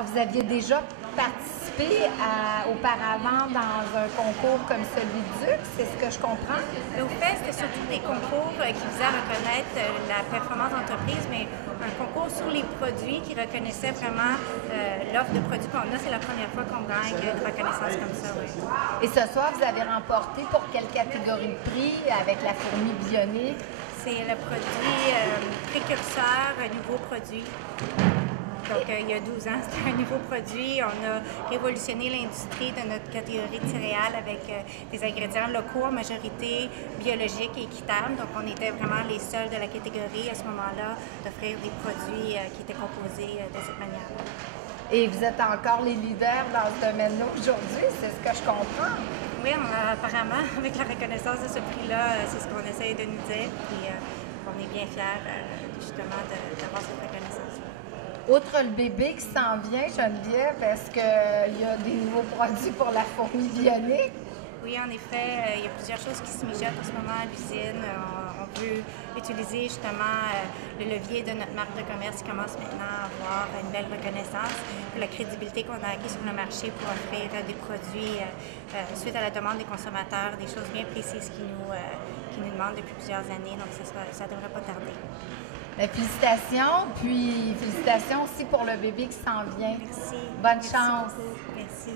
Alors, vous aviez déjà participé auparavant dans un concours comme celui du Duc, c'est ce que je comprends? Au fait, c'était surtout des concours qui visaient à reconnaître la performance d'entreprise, mais un concours sur les produits qui reconnaissait vraiment l'offre de produits qu'on a. C'est la première fois qu'on gagne une reconnaissance comme ça. Oui. Et ce soir, vous avez remporté pour quelle catégorie de prix avec la fourmi bionique? C'est le produit précurseur, un nouveau produit. Donc, il y a 12 ans, c'était un nouveau produit. On a révolutionné l'industrie de notre catégorie de céréales avec des ingrédients locaux, en majorité biologiques et équitables. Donc, on était vraiment les seuls de la catégorie à ce moment-là d'offrir des produits qui étaient composés de cette manière-là. Et vous êtes encore les leaders dans ce domaine-là aujourd'hui, c'est ce que je comprends? Oui, apparemment, avec la reconnaissance de ce prix-là, c'est ce qu'on essaie de nous dire. Puis, on est bien fiers, justement, d'avoir cette reconnaissance-là. Outre le bébé qui s'en vient, Geneviève, est-ce qu'il y a des nouveaux produits pour la fourmi bionique? Oui, en effet, il y a plusieurs choses qui se mijotent en ce moment à l'usine. On veut utiliser justement le levier de notre marque de commerce qui commence maintenant à avoir une belle reconnaissance, la crédibilité qu'on a acquis sur le marché pour offrir des produits suite à la demande des consommateurs, des choses bien précises qui nous demandent depuis plusieurs années. Donc, ça ne devrait pas tarder. Bien, félicitations, puis félicitations aussi pour le bébé qui s'en vient. Merci. Bonne Merci chance. beaucoup. Merci.